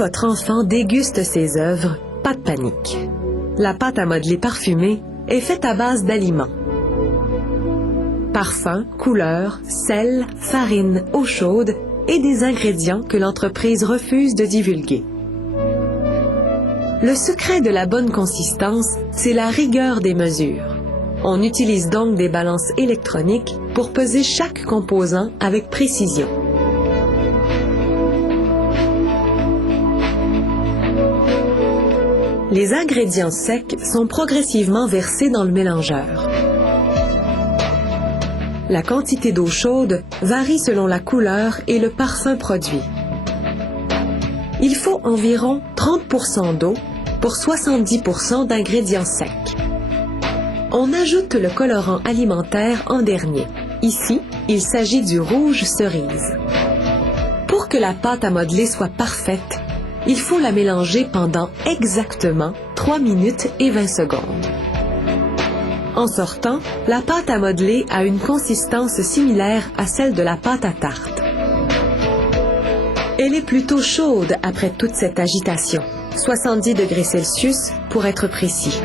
votre enfant déguste ses œuvres, pas de panique. La pâte à modeler parfumée est faite à base d'aliments. Parfums, couleurs, sel, farine, eau chaude et des ingrédients que l'entreprise refuse de divulguer. Le secret de la bonne consistance, c'est la rigueur des mesures. On utilise donc des balances électroniques pour peser chaque composant avec précision. Les ingrédients secs sont progressivement versés dans le mélangeur. La quantité d'eau chaude varie selon la couleur et le parfum produit. Il faut environ 30% d'eau pour 70% d'ingrédients secs. On ajoute le colorant alimentaire en dernier. Ici, il s'agit du rouge cerise. Pour que la pâte à modeler soit parfaite, il faut la mélanger pendant exactement 3 minutes et 20 secondes. En sortant, la pâte à modeler a une consistance similaire à celle de la pâte à tarte. Elle est plutôt chaude après toute cette agitation, 70 degrés Celsius pour être précis.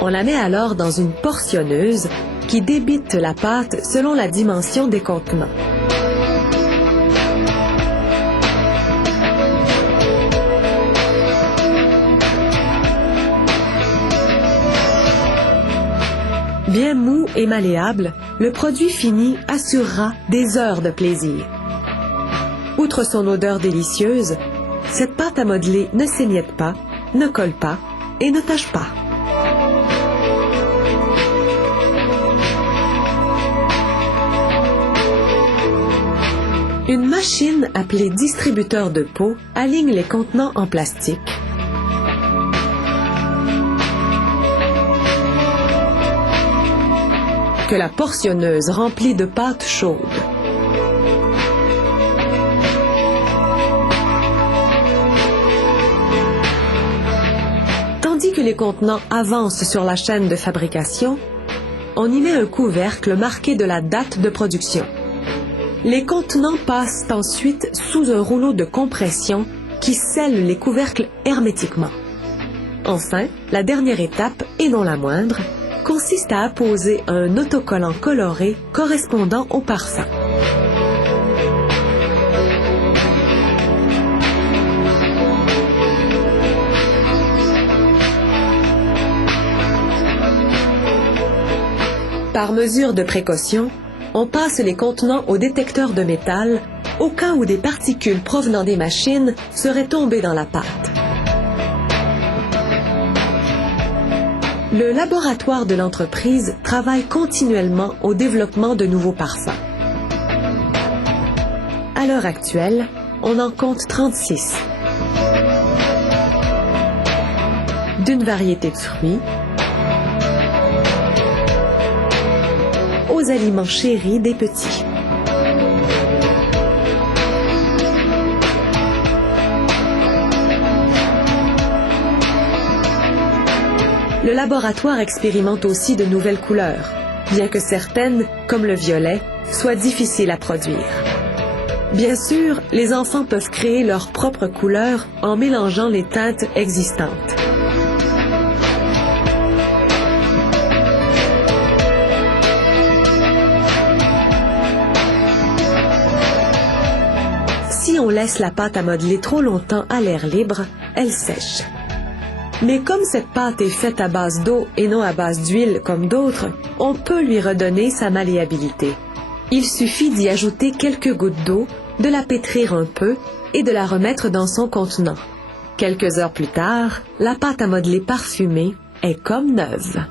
On la met alors dans une portionneuse qui débite la pâte selon la dimension des contenants. Bien mou et malléable, le produit fini assurera des heures de plaisir. Outre son odeur délicieuse, cette pâte à modeler ne s'émiette pas, ne colle pas et ne tache pas. Une machine appelée distributeur de pots aligne les contenants en plastique. Que la portionneuse remplit de pâte chaude. Tandis que les contenants avancent sur la chaîne de fabrication, on y met un couvercle marqué de la date de production. Les contenants passent ensuite sous un rouleau de compression qui scelle les couvercles hermétiquement. Enfin, la dernière étape, et non la moindre, consiste à apposer un autocollant coloré correspondant au parfum. Par mesure de précaution, on passe les contenants au détecteur de métal au cas où des particules provenant des machines seraient tombées dans la pâte. Le laboratoire de l'entreprise travaille continuellement au développement de nouveaux parfums. À l'heure actuelle, on en compte 36. D'une variété de fruits, aux aliments chéris des petits. Le laboratoire expérimente aussi de nouvelles couleurs, bien que certaines, comme le violet, soient difficiles à produire. Bien sûr, les enfants peuvent créer leurs propres couleurs en mélangeant les teintes existantes. Si on laisse la pâte à modeler trop longtemps à l'air libre, elle sèche. Mais comme cette pâte est faite à base d'eau et non à base d'huile comme d'autres, on peut lui redonner sa malléabilité. Il suffit d'y ajouter quelques gouttes d'eau, de la pétrir un peu et de la remettre dans son contenant. Quelques heures plus tard, la pâte à modeler parfumée est comme neuve.